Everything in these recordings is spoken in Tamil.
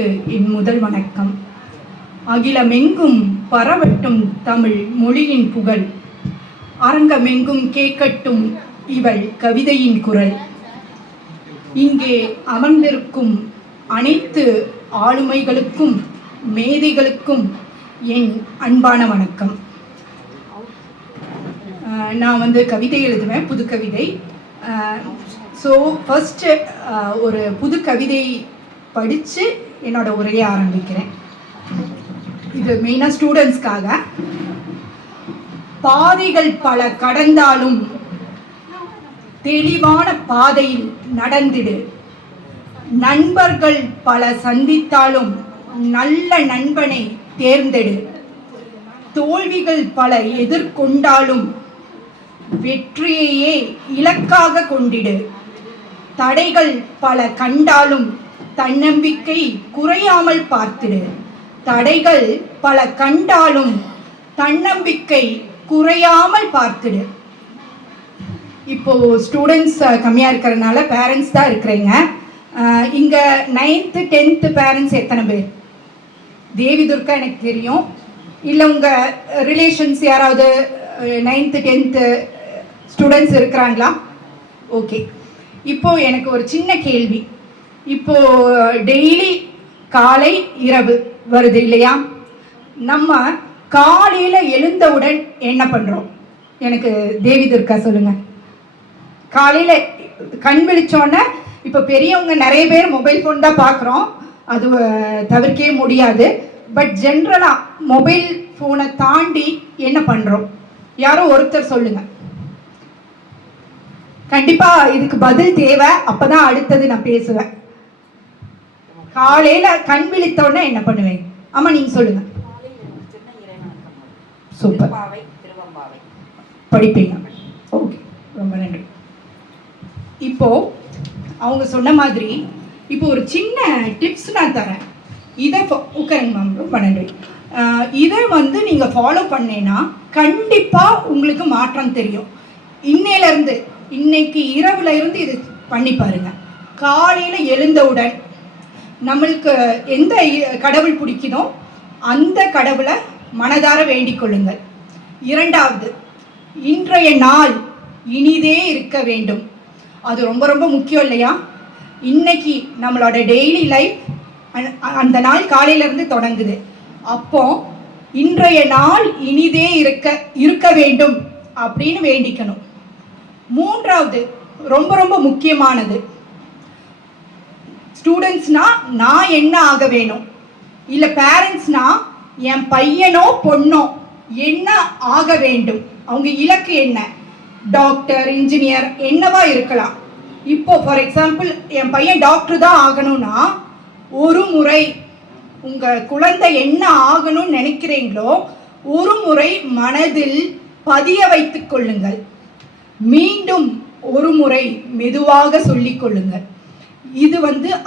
அனைவருக்கு என் முதல் வணக்கம். அகிலமெங்கும் பரவட்டும் தமிழ் மொழியின் புகழ், அரங்கமெங்கும் கேட்கட்டும் இவள் கவிதையின் குரல். இங்கே அமர்ந்திருக்கும் அனைத்து ஆளுமைகளுக்கும் மேதைகளுக்கும் என் அன்பான வணக்கம். நான் கவிதை எழுதுவேன், புது கவிதை. ஸோ ஃபஸ்ட்டு ஒரு புது கவிதை படித்து என்னோட உரையை ஆரம்பிக்கிறேன். இது மெயினாக ஸ்டூடெண்ட்ஸ்க்காக. பாதைகள் பல கடந்தாலும் தெளிவான பாதையில் நடந்திடு. நண்பர்கள் பல சந்தித்தாலும் நல்ல நண்பனை தேர்ந்தெடு. தோல்விகள் பல எதிர்கொண்டாலும் வெற்றியையே இலக்காக கொண்டிடு. தடைகள் பல கண்டாலும் தன்னம்பிக்கை குறையாமல் பார்த்திடு. தடைகள் பல கண்டாலும் தன்னம்பிக்கை குறையாமல் பார்த்திடு. இப்போ ஸ்டூடெண்ட்ஸ் கம்மியாக இருக்கிறதுனால பேரண்ட்ஸ் தான் இருக்கிறீங்க. இங்கே 9th 10th பேரண்ட்ஸ் எத்தனை பேர்? தேவி துர்கா எனக்கு தெரியும். இல்லை உங்கள் ரிலேஷன்ஸ் யாராவது 9th 10th ஸ்டூடெண்ட்ஸ் இருக்கிறாங்களா? ஓகே. இப்போது எனக்கு ஒரு சின்ன கேள்வி. இப்போது டெய்லி காலை இரவு வருது இல்லையா? நம்ம காலையில் எழுந்தவுடன் என்ன பண்ணுறோம்? எனக்கு தேவி துர்கா சொல்லுங்கள். காலையில் கண் விழிச்சோன்னே இப்போ பெரியவங்க நிறைய பேர் மொபைல் ஃபோன் தான் பார்க்குறோம், அது தவிர்க்கவே முடியாது. பட் ஜென்ரலாக மொபைல் ஃபோனை தாண்டி என்ன பண்ணுறோம்? யாரோ ஒருத்தர் சொல்லுங்கள். கண்டிப்பாக இதுக்கு பதில் தேவை, அப்போ தான் அடுத்தது நான் பேசுவேன். காலையில் கண் விழித்தோடனே என்ன பண்ணுவேன்? ஆமாம், நீங்கள் சொல்லுங்கள். சூப்பர், படிப்பீங்க. ஓகே, ரொம்ப நன்றி. இப்போது அவங்க சொன்ன மாதிரி இப்போ ஒரு சின்ன டிப்ஸ் நான் தரேன். இதை உட்காருங்க மேம், ரொம்ப நன்றி. இதை நீங்கள் ஃபாலோ பண்ணேன்னா கண்டிப்பாக உங்களுக்கு மாற்றம் தெரியும். இன்னையிலேருந்து, இன்னைக்கு இரவுல இருந்து இது பண்ணி பாருங்க. காலையில் எழுந்தவுடன் நம்மளுக்கு எந்த கடவுள் பிடிக்குதோ அந்த கடவுளை மனதார வேண்டிக் கொள்ளுங்கள். இரண்டாவது, இன்றைய நாள் இனிதே இருக்க வேண்டும். அது ரொம்ப ரொம்ப முக்கியம் இல்லையா? இன்னைக்கு நம்மளோட டெய்லி லைஃப் அந்த நாள் காலையிலேருந்து தொடங்குது. அப்போ இன்றைய நாள் இனிதே இருக்க வேண்டும் அப்படின்னு வேண்டிக்கணும். மூன்றாவது, ரொம்ப ரொம்ப முக்கியமானது, ஸ்டூடெண்ட்ஸ்னா நான் என்ன ஆக வேணும், இல்லை பேரண்ட்ஸ்னா என் பையனோ பொண்ணோ என்ன ஆக வேண்டும், அவங்க இலக்கு என்ன, டாக்டர் இன்ஜினியர் என்னவா இருக்கலாம். இப்போ ஃபார் எக்ஸாம்பிள் என் பையன் டாக்டர் தான் ஆகணும்னா ஒரு முறை உங்கள் குழந்தை என்ன ஆகணும்னு நினைக்கிறீங்களோ ஒரு முறை மனதில் பதிய வைத்துக் கொள்ளுங்கள். மீண்டும் ஒரு முறை மெதுவாக சொல்லிக் கொள்ளுங்கள். இது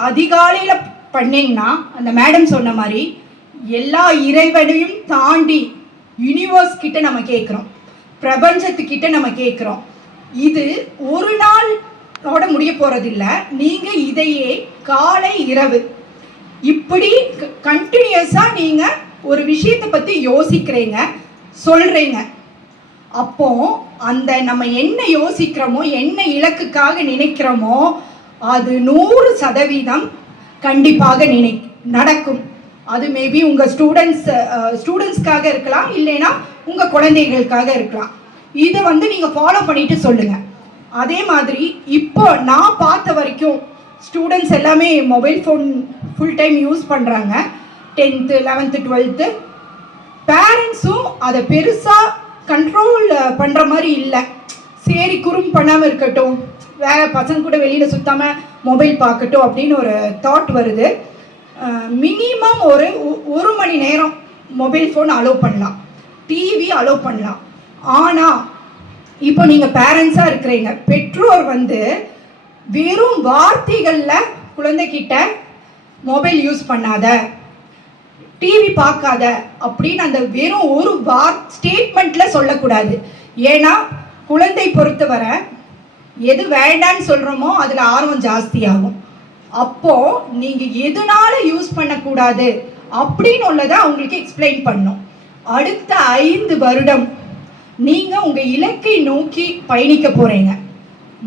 அதிகாலையில் பண்ணீங்கன்னா அந்த மேடம் சொன்ன மாதிரி எல்லா இறைவனையும் தாண்டி யூனிவர்ஸ் கிட்ட நம்ம கேட்குறோம், பிரபஞ்சத்துக்கிட்ட நம்ம கேட்குறோம். இது ஒரு நாளோட முடிய போகிறதில்ல. நீங்கள் இதையே காலை இரவு இப்படி கண்டினியூஸாக நீங்கள் ஒரு விஷயத்தை பற்றி யோசிக்கிறீங்க, சொல்கிறீங்க. அப்போ அந்த நம்ம என்ன யோசிக்கிறோமோ, என்ன இலக்குக்காக நினைக்கிறோமோ அது 100% கண்டிப்பாக நடக்கும். அது மேபி உங்கள் ஸ்டூடெண்ட்ஸ்க்காக இருக்கலாம், இல்லைன்னா உங்கள் குழந்தைகளுக்காக இருக்கலாம். இதை நீங்கள் ஃபாலோ பண்ணிட்டு சொல்லுங்கள். அதே மாதிரி இப்போ நான் பார்த்த வரைக்கும் ஸ்டூடெண்ட்ஸ் எல்லாமே mobile phone full time use பண்ணுறாங்க. 10th 11th 12th பேரண்ட்ஸும் அதை பெருசாக கண்ட்ரோல் பண்ணுற மாதிரி இல்லை. சரி, குறும் பண்ணாமல் இருக்கட்டும், வேற பசங்க கூட வெளியில் சுத்தாமல் மொபைல் பார்க்கட்டும் அப்படின்னு ஒரு தாட் வருது. மினிமம் ஒரு மணி நேரம் மொபைல் ஃபோன் அலோவ் பண்ணலாம், டிவி அலோவ் பண்ணலாம். ஆனால் இப்போ நீங்கள் பேரண்ட்ஸாக இருக்கிறீங்க, பெற்றோர் வெறும் வார்த்தைகளில் குழந்தைகிட்ட மொபைல் யூஸ் பண்ணாத, டிவி பார்க்காத அப்படின்னு அந்த வெறும் ஒரு ஸ்டேட்மெண்ட்டில் சொல்லக்கூடாது. ஏன்னா குழந்தை பொறுத்தவரை எது வேண்டான்னு சொல்கிறோமோ அதில் ஆர்வம் ஜாஸ்தியாகும். அப்போது நீங்கள் எதனால யூஸ் பண்ணக்கூடாது பண்ணக்கூடாது அப்படின்னு உள்ளதை அவங்களுக்கு எக்ஸ்பிளைன் பண்ணும். அடுத்த 5 வருடம் நீங்க உங்க இலக்கை நோக்கி பயணிக்க போறீங்க.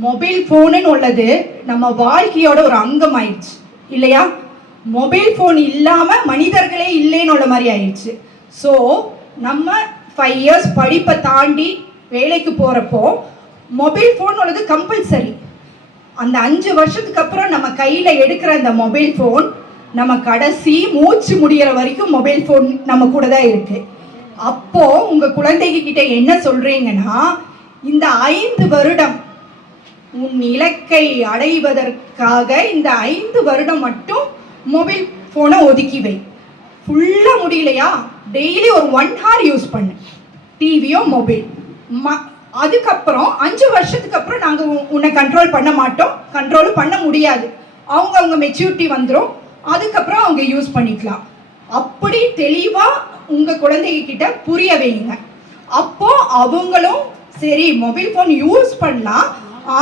மொபைல் போனுன்னு உள்ளது நம்ம வாழ்க்கையோட ஒரு அங்கம் ஆயிடுச்சு இல்லையா? மொபைல் ஃபோன் இல்லாம மனிதர்களே இல்லைன்னு உள்ள மாதிரி ஆயிடுச்சு. ஸோ நம்ம 5 இயர்ஸ் படிப்பை தாண்டி வேலைக்கு போறப்போ மொபைல் ஃபோன் உள்ளது கம்பல்சரி. அந்த 5 வருஷத்துக்கு அப்புறம் நம்ம கையில எடுக்கிற அந்த மொபைல் ஃபோன் நம்ம கடைசி மூச்சு முடிகிற வரைக்கும் மொபைல் ஃபோன் நம்ம கூட தான் இருக்கு. அப்போ உங்க குழந்தைங்க கிட்ட என்ன சொல்றீங்கன்னா, இந்த 5 வருடம் உன் இலக்கை அடைவதற்காக இந்த 5 வருடம் மட்டும் மொபைல் ஃபோனை ஒதுக்கி வை. ஃபுல்லாக முடியலையா, டெய்லி ஒரு 1 hour யூஸ் பண்ணு டிவியோ மொபைல். அதுக்கப்புறம் 5 வருஷத்துக்கு அப்புறம் நாங்கள் உன்னை கண்ட்ரோல் பண்ண மாட்டோம், கண்ட்ரோலும் பண்ண முடியாது. அவங்க மெச்சூரிட்டி வந்துடும், அதுக்கப்புறம் அவங்க யூஸ் பண்ணிக்கலாம். அப்படி தெளிவாக உங்கள் குழந்தைங்க கிட்ட புரிய வைங்க. அப்போ அவங்களும் சரி மொபைல் ஃபோன் யூஸ் பண்ணலாம்,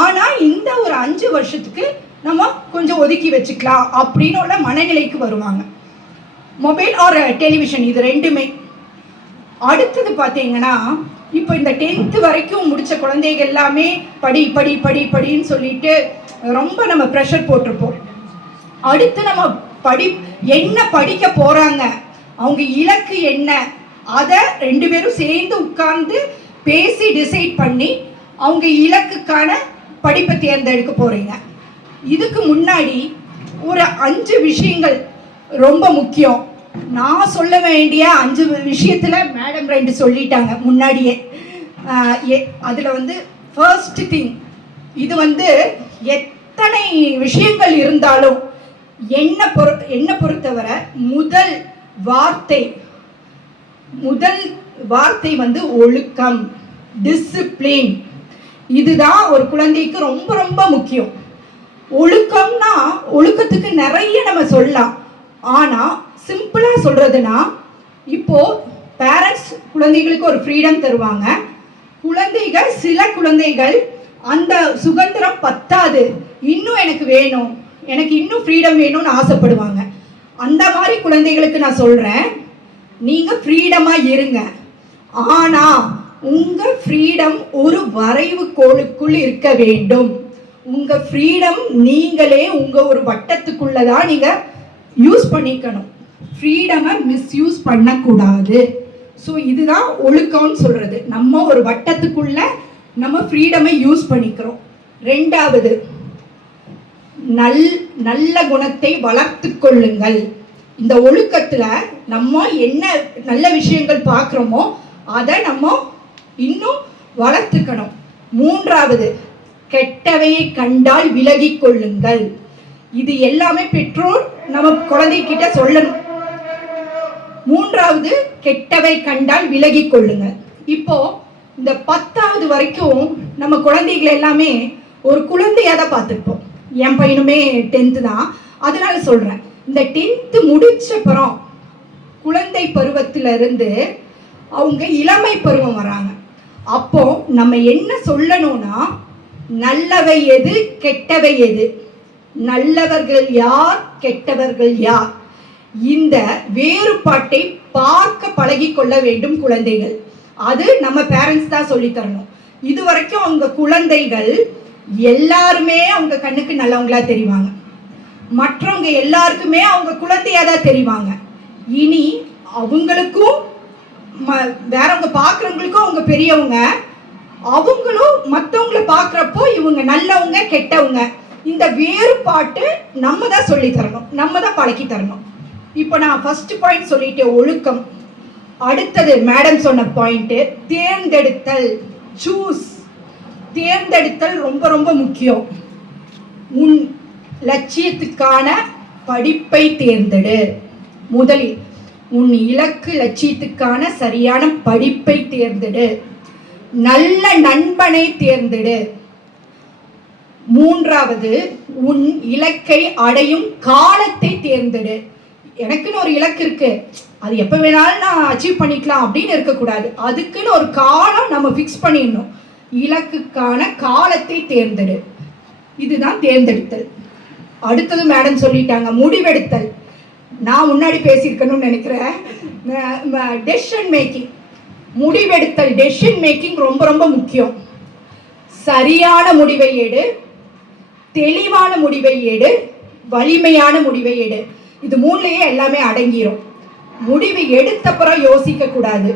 ஆனால் இந்த ஒரு 5 வருஷத்துக்கு நம்ம கொஞ்சம் ஒதுக்கி வச்சுக்கலாம் அப்படின்னு உள்ள மனநிலைக்கு வருவாங்க. மொபைல் ஆர் டெலிவிஷன் இது ரெண்டுமே. அடுத்தது பார்த்தீங்கன்னா, இப்போ இந்த 10th வரைக்கும் முடித்த குழந்தைகள் எல்லாமே படி படி படி படின்னு சொல்லிட்டு ரொம்ப நம்ம ப்ரெஷர் போட்டிருப்போம். அடுத்து நம்ம என்ன படிக்க போகிறாங்க, அவங்க இலக்கு என்ன, அதை 2 பேரும் சேர்ந்து உட்கார்ந்து பேசி டிசைட் பண்ணி அவங்க இலக்குக்கான படிப்பை தேர்ந்தெடுக்க போகிறீங்க. இதுக்கு முன்னாடி ஒரு 5 விஷயங்கள் ரொம்ப முக்கியம். நான் சொல்ல வேண்டிய 5 விஷயத்தில் மேடம் 2 சொல்லிட்டாங்க முன்னாடியே. அதில் ஃபர்ஸ்ட் திங், இது எத்தனை விஷயங்கள் இருந்தாலும் என்ன பொறுத்தவரை முதல் வார்த்தை ஒழுக்கம், டிசிப்ளின். இதுதான் ஒரு குழந்தைக்கு ரொம்ப ரொம்ப முக்கியம். ஒழுக்கம்னா ஒழுக்கத்துக்கு நிறைய நம்ம சொல்லலாம். ஆனால் சிம்பிளாக சொல்கிறதுனா, இப்போது பேரண்ட்ஸ் குழந்தைகளுக்கு ஒரு ஃப்ரீடம் தருவாங்க. சில குழந்தைகள் அந்த சுதந்திரம் பத்தாது, இன்னும் எனக்கு வேணும், எனக்கு இன்னும் ஃப்ரீடம் வேணும்னு ஆசைப்படுவாங்க. அந்த மாதிரி குழந்தைகளுக்கு நான் சொல்கிறேன், நீங்கள் ஃப்ரீடமாக இருங்க. ஆனால் உங்கள் ஃப்ரீடம் ஒரு வரைவு கோளுக்குள் இருக்க வேண்டும். உங்கள் ஃப்ரீடம் நீங்களே உங்கள் ஒரு வட்டத்துக்குள்ளதான் நீங்கள் யூஸ் பண்ணிக்கணும். ஃப்ரீடமை மிஸ்யூஸ் பண்ணக்கூடாது. ஸோ இதுதான் ஒழுக்கம்னு சொல்கிறது. நம்ம ஒரு வட்டத்துக்குள்ள நம்ம ஃப்ரீடமை யூஸ் பண்ணிக்கிறோம். 2வது, நல்ல குணத்தை வளர்த்து கொள்ளுங்கள். இந்த ஒழுக்கத்தில் நம்ம என்ன நல்ல விஷயங்கள் பார்க்குறோமோ அதை நம்ம இன்னும் வளர்த்துக்கணும். 3வது, கெட்டவையை கண்டால் விலகி கொள்ளுங்கள். இது எல்லாமே பெற்றோர் நம்ம குழந்தைகிட்ட சொல்லணும். 3வது, கெட்டவை கண்டால் விலகி கொள்ளுங்கள். இப்போ இந்த 10வது வரைக்கும் நம்ம குழந்தைகள் எல்லாமே ஒரு குழந்தையாக தான் பார்த்துருப்போம். என் பையனுமே 10th தான், அதனால சொல்கிறேன். இந்த 10th முடிச்சப்புறம் குழந்தை பருவத்திலிருந்து அவங்க இளமை பருவம் வராங்க. அப்போ நம்ம என்ன சொல்லணும்னா, நல்லவை எது, கெட்டவை எது, நல்லவர்கள் யார், கெட்டவர்கள் யார், இந்த வேறுபாட்டை பார்க்க பழகி கொள்ள வேண்டும் குழந்தைகள். அது நம்ம பேரண்ட்ஸ் தான் சொல்லி தரணும். இது வரைக்கும் அவங்க குழந்தைகள் எல்லாருமே அவங்க கண்ணுக்கு நல்லவங்களா தெரிவாங்க, மற்றவங்க எல்லாருக்குமே அவங்க குழந்தையா தான் தெரிவாங்க. இனி அவங்களுக்கும் வேறவங்க பார்க்குறவங்களுக்கும் அவங்க பெரியவங்க, அவங்களும் மற்றவங்களை பார்க்குறப்போ இவங்க நல்லவங்க கெட்டவங்க, இந்த வேறுபாட்டு நம்ம தான் சொல்லி தரணும், நம்ம தான் பழக்கி தரணும். இப்போ நான் ஃபர்ஸ்ட் பாயிண்ட் சொல்லிட்டேன், ஒழுக்கம். அடுத்தது மேடம் சொன்ன பாயிண்ட் தேர்ந்தெடுத்தல், சூஸ். தேர்ந்தெடுத்தல் ரொம்ப ரொம்ப முக்கியம். உன் லட்சியத்துக்கான படிப்பை தேர்ந்தெடு. முதலில் உன் இலக்கு லட்சியத்துக்கான சரியான படிப்பை தேர்ந்தெடு. நல்ல நண்பனை தேர்ந்தெடு. 3வது, உன் இலக்கை அடையும் காலத்தை தேர்ந்தெடு. எனக்குன்னு ஒரு இலக்கு இருக்கு, அது எப்போ வேணாலும் நான் அச்சீவ் பண்ணிக்கலாம் அப்படின்னு இருக்கக்கூடாது. அதுக்குன்னு ஒரு காலம் நம்ம ஃபிக்ஸ் பண்ணிடணும். இலக்குக்கான காலத்தை தேர்ந்தெடு. இதுதான் தேர்ந்தெடுத்தல். அடுத்தது மேடம் சொல்லிட்டாங்க, முடிவெடுத்தல். நான் முன்னாடி பேசியிருக்கணும்னு நினைக்கிறேன். டெசிஷன் மேக்கிங், முடிவெடுத்தல், டெசிஷன் மேக்கிங் ரொம்ப ரொம்ப முக்கியம். சரியான முடிவை எடு, தெளிவான முடிவை எடு, வலிமையான முடிவை எடு. இது மூணுலேயே எல்லாமே அடங்கிரும். முடிவு எடுத்தப்புறம் யோசிக்க கூடாது.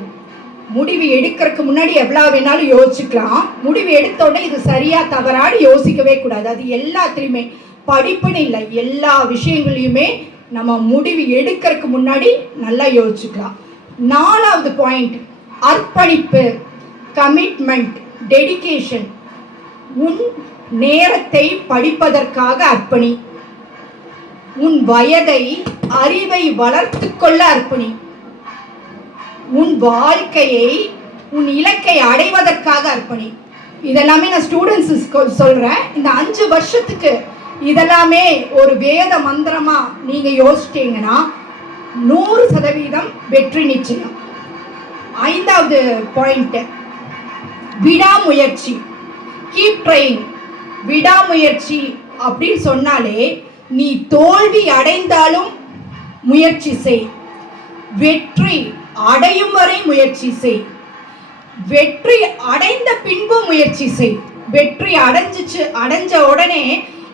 முடிவு எடுக்கிறதுக்கு முன்னாடி எவ்வளோ வேணாலும் யோசிச்சுக்கலாம். முடிவு எடுத்தோடனே இது சரியா தவறான்னு யோசிக்கவே கூடாது. அது எல்லாத்துலேயுமே, படிப்புன்னு இல்லை, எல்லா விஷயங்களையுமே நம்ம முடிவு எடுக்கிறதுக்கு முன்னாடி நல்லா யோசிச்சுக்கலாம். 4வது பாயிண்ட், அர்ப்பணிப்பு, கமிட்மெண்ட், டெடிகேஷன். உன் நேரத்தை படிப்பதற்காக அர்ப்பணி. உன் வயதை, அறிவை வளர்த்து கொள்ள அர்ப்பணி. உன் வாழ்க்கையை, உன் இலக்கை அடைவதற்காக அர்ப்பணி. இதெல்லாமே நான் ஸ்டூடெண்ட்ஸ் சொல்றேன். இந்த 5 வருஷத்துக்கு இதெல்லாமே ஒரு வேத மந்திரமா நீங்க யோசிச்சீங்கன்னா 100% வெற்றி நிச்சயம். 5வது பாயிண்ட், விடாமுயற்சி, கீப் ட்ரைங். விடாமுயற்சி அப்படின்னு சொன்னாலே நீ தோல்வி அடைந்தாலும் முயற்சி செய், வெற்றி அடையும் வரை முயற்சி செய், வெற்றி அடைந்த பின்பு முயற்சி செய். வெற்றி அடைஞ்ச உடனே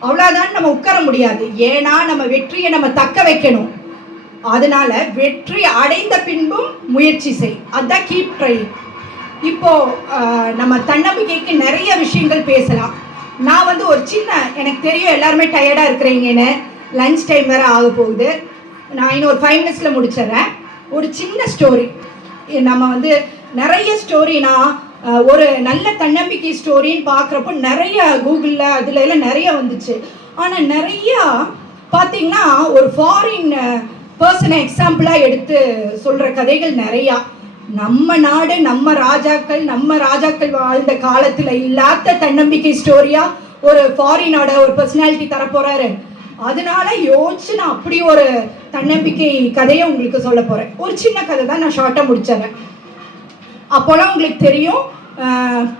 அவ்வளவுதான் நம்ம உட்கார முடியாது. ஏன்னா நம்ம வெற்றியை நம்ம தக்க வைக்கணும். அதனால வெற்றி அடைந்த பின்பும் முயற்சி செய். அதான் கீப் ட்ரை. இப்போ நம்ம தன்னம்பிக்கைக்கு நிறைய விஷயங்கள் பேசலாம். நான் ஒரு சின்ன, எனக்கு தெரியும் எல்லாருமே டயர்டாக இருக்கிறீங்கன்னு, லஞ்ச் டைம் வேறு ஆக போகுது. நான் இன்னும் ஒரு 5 மினிட்ஸில் முடிச்சிடுறேன். ஒரு சின்ன ஸ்டோரி. நம்ம நிறைய ஸ்டோரி, நான் ஒரு நல்ல தன்னம்பிக்கை ஸ்டோரின்னு பார்க்குறப்போ நிறைய கூகுளில் அதுல எல்லாம் நிறைய வந்துச்சு. ஆனால் நிறையா பார்த்தீங்கன்னா ஒரு ஃபாரின் பர்சனை எக்ஸாம்பிளாக எடுத்து சொல்கிற கதைகள் நிறையா. நம்ம நாடு, நம்ம ராஜாக்கள் வாழ்ந்த காலத்தில் இல்லாத தன்னம்பிக்கை ஸ்டோரியாக ஒரு ஃபாரினோட ஒரு பர்சனாலிட்டி தரப்போகிறாரு. அதனால யோசிச்சு நான் அப்படி ஒரு தன்னம்பிக்கை கதையை உங்களுக்கு சொல்ல போகிறேன். ஒரு சின்ன கதை தான், நான் ஷார்ட்டாக முடிச்சிடறேன். அப்போலாம் உங்களுக்கு தெரியும்,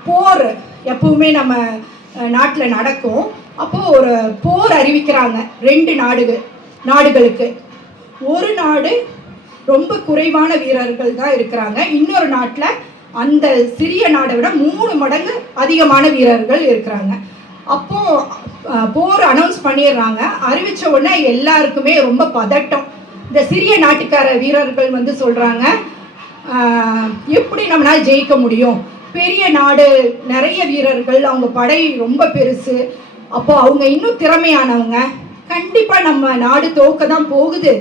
போர் எப்பவுமே நம்ம நாட்டில் நடக்கும். அப்போது ஒரு போர் அறிவிக்கிறாங்க 2 நாடுகளுக்கு. ஒரு நாடு ரொம்ப குறைவான வீரர்கள் தான் இருக்கிறாங்க, இன்னொரு நாட்டில் அந்த சிறிய நாடை விட 3 மடங்கு அதிகமான வீரர்கள் இருக்கிறாங்க. அப்போது போர் அனௌன்ஸ் பண்ணிடுறாங்க. அறிவித்த உடனே எல்லாருக்குமே ரொம்ப பதட்டம். இந்த சிறிய நாட்டுக்கார வீரர்கள் சொல்கிறாங்க, எப்படி நம்மளால் ஜெயிக்க முடியும்? பெரிய நாடு, நிறைய வீரர்கள், அவங்க படை ரொம்ப பெருசு, அப்போ அவங்க இன்னும் திறமையானவங்க, கண்டிப்பாக நம்ம நாடு தோக்க தான் போகுது,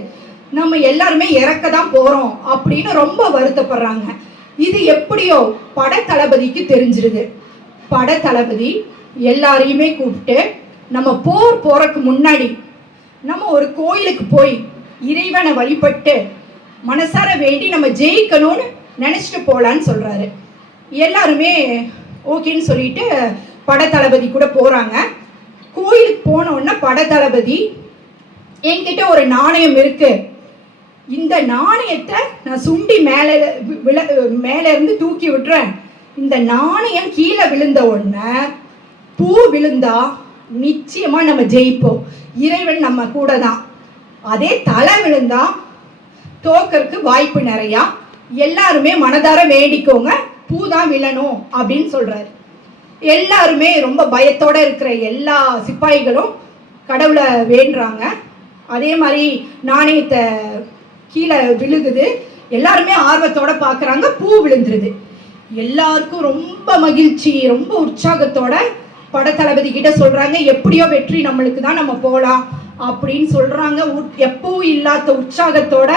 நம்ம எல்லாருமே இறக்க தான் போகிறோம் அப்படின்னு ரொம்ப வருத்தப்படுறாங்க. இது எப்படியோ படைத்தளபதிக்கு தெரிஞ்சிருது. படைத்தளபதி எல்லாரையுமே கூப்பிட்டு, நம்ம போறதுக்கு முன்னாடி நம்ம ஒரு கோயிலுக்கு போய் இறைவனை வழிபட்டு மனசார வேண்டி நம்ம ஜெயிக்கணும்னு நினச்சிட்டு போகலான்னு சொல்கிறாரு. எல்லாருமே ஓகேன்னு சொல்லிட்டு படைத்தளபதி கூட போகிறாங்க. கோயிலுக்கு போனோன்னா படைத்தளபதி, என்கிட்ட ஒரு நாணயம் இருக்கு, இந்த நாணயத்தை நான் சுண்டி மேலே இருந்து தூக்கி விட்டுறேன். இந்த நாணயம் கீழே விழுந்த உடனே பூ விழுந்தா நிச்சயமா நம்ம ஜெயிப்போம், இறைவன் நம்ம கூட தான். அதே தலை விழுந்தா தோக்கறதுக்கு வாய்ப்பு நிறையா, எல்லாருமே மனதார வேண்டிக்கோங்க, பூ தான் விழணும் அப்படின்னு சொல்றாரு. எல்லாருமே ரொம்ப பயத்தோட இருக்கிற எல்லா சிப்பாய்களும் கடவுளை வேண்டுறாங்க. அதே மாதிரி நாணயத்தை கீழே விழுகுது, எல்லாருமே ஆர்வத்தோட பார்க்குறாங்க, பூ விழுந்துருது. எல்லாருக்கும் ரொம்ப மகிழ்ச்சி, ரொம்ப உற்சாகத்தோட படைத்தளபதி கிட்ட சொல்றாங்க, எப்படியோ வெற்றி நம்மளுக்கு தான், நம்ம போகலாம் அப்படின்னு சொல்றாங்க. எப்பவும் இல்லாத உற்சாகத்தோட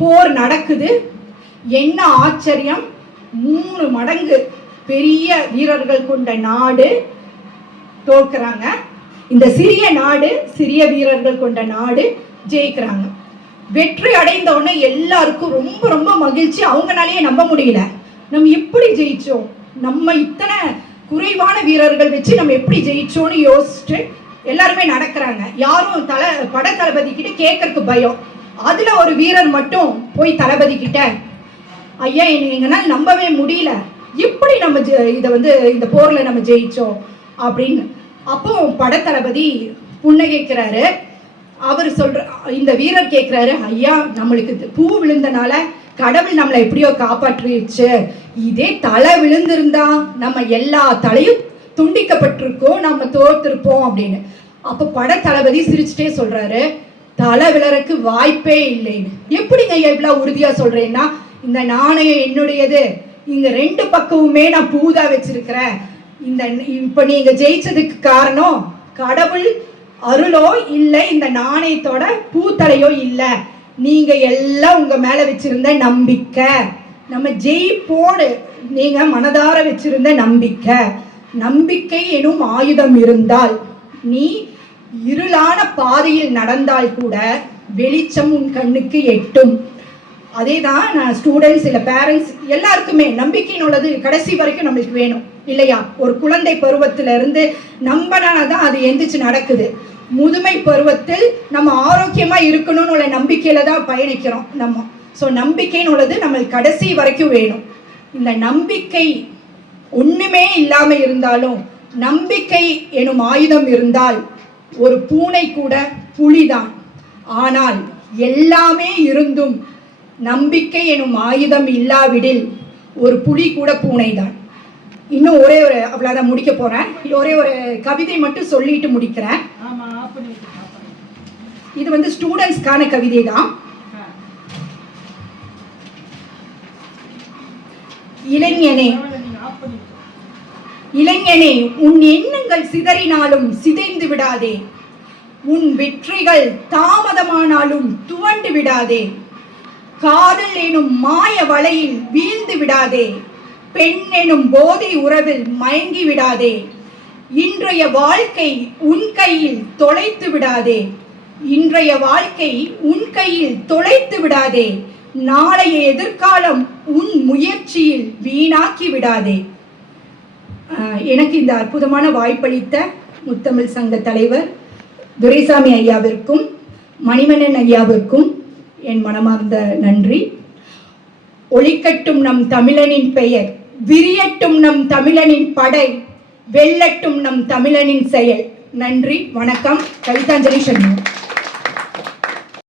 போர் நடக்குது. என்ன ஆச்சரியம், 3 மடங்கு பெரிய வீரர்கள் கொண்ட நாடு தோற்கிறாங்க. இந்த சிறிய நாடு, சிறிய வீரர்கள் கொண்ட நாடு ஜெயிக்கிறாங்க. வெற்றி அடைந்தோடனே எல்லாருக்கும் ரொம்ப ரொம்ப மகிழ்ச்சி. அவங்களாலேயே நம்ப முடியல, நம்ம எப்படி ஜெயிச்சோம், நம்ம இத்தனை குறைவான வீரர்கள் வச்சு நம்ம எப்படி ஜெயிச்சோன்னு யோசிச்சுட்டு எல்லாருமே நடக்கிறாங்க. யாரும் படைத்தளபதி கிட்ட கேட்கறதுக்கு பயம். அதுல ஒரு வீரர் மட்டும் போய் தளபதி கிட்ட, ஐயா எங்களால் நம்பவே முடியல, எப்படி நம்ம இதை இந்த போர்ல நம்ம ஜெயிச்சோம் அப்படின்னு. அப்போ படைத்தளபதி புன்னகைக்கிறாரு. அவர் இந்த வீரர் கேட்குறாரு, ஐயா நம்மளுக்கு பூ விழுந்தனால கடவுள் நம்மளை எப்படியோ காப்பாற்றிடுச்சு, இதே தலை விழுந்திருந்தா நம்ம எல்லா தலையும் துண்டிக்கப்பட்டிருக்கோம், நம்ம தோர்த்திருப்போம் அப்படின்னு. அப்போ பட தளபதி சிரிச்சுட்டே சொல்றாரு, தலை விழறக்கு வாய்ப்பே இல்லைன்னு. எப்படிங்க எவ்வளவு உறுதியா சொல்றேன்னா, இந்த நாணயம் என்னுடையது, இங்க 2 பக்கமுமே நான் பூதா வச்சிருக்கிறேன், இப்ப நீங்க ஜெயிச்சதுக்கு காரணம் கடவுள் அருளோ இல்லை இந்த நாணயத்தோட பூத்தலையோ இல்லை, நீங்க எல்லாம் உங்க மேல வச்சிருந்த நம்பிக்கை, நம்ம ஜெயிப்போடு நீங்க மனதார வச்சிருந்த நம்பிக்கை. நம்பிக்கை எனும் ஆயுதம் இருந்தால் நீ இருளான பாதையில் நடந்தால் கூட வெளிச்சம் உன் கண்ணுக்கு எட்டும். அதே தான் நான் ஸ்டூடெண்ட்ஸ் இல்லை பேரண்ட்ஸ் எல்லாருக்குமே நம்பிக்கைன்னு உள்ளது கடைசி வரைக்கும் நம்மளுக்கு வேணும் இல்லையா? ஒரு குழந்தை பருவத்திலிருந்து நம்பினாதான் அது எந்திரிச்சு நடக்குது. முதுமை பருவத்தில் நம்ம ஆரோக்கியமா இருக்கணும்னு உள்ள நம்பிக்கையில தான் பயணிக்கிறோம் நம்ம. ஸோ நம்பிக்கைன்னு உள்ளது நம்மளுக்கு கடைசி வரைக்கும் வேணும். இந்த நம்பிக்கை ஒண்ணுமே இல்லாம இருந்தாலும் நம்பிக்கை எனும் ஆயுதம் இருந்தால் ஒரு பூனை கூட புலிதான். ஆனால் எல்லாமே இருந்தும் நம்பிக்கை எனும் ஆயுதம் இல்லாவிடில் ஒரு புலி கூட பூனைதான். இன்னும் ஒரே ஒரு அவ்வளோதான் முடிக்க போறேன். ஒரே ஒரு கவிதை மட்டும் சொல்லிட்டு முடிக்கிறேன். இது ஸ்டூடெண்ட்ஸ்க்கான கவிதை தான். இளைஞனே உன் எண்ணங்கள் சிதறினாலும் சிதைந்து விடாதே, உன் வெற்றிகள் தாமதமானாலும் துவண்டு விடாதே, காதல் எனும் மாய வலையில் வீழ்ந்து விடாதே, பெண் எனும் போதை உறவில் மயங்கி விடாதே, இன்றைய வாழ்க்கை உன் கையில் தொலைத்து விடாதே, இன்றைய வாழ்க்கை உன் கையில் தொலைத்து விடாதே, நாளைய எதிர்காலம் உன் முயற்சியில் வீணாக்கி விடாதே. எனக்கு இந்த அற்புதமான வாய்ப்பளித்த முத்தமிழ் சங்க தலைவர் துரைசாமி ஐயாவிற்கும் மணிமணன் ஐயாவிற்கும் என் மனமார்ந்த நன்றி. ஒளிக்கட்டும் நம் தமிழனின் பெயர், விரியட்டும் நம் தமிழனின் படை, வெல்லட்டும் நம் தமிழனின் செயல். நன்றி, வணக்கம். கவிதாஞ்சலி சண்முகம்.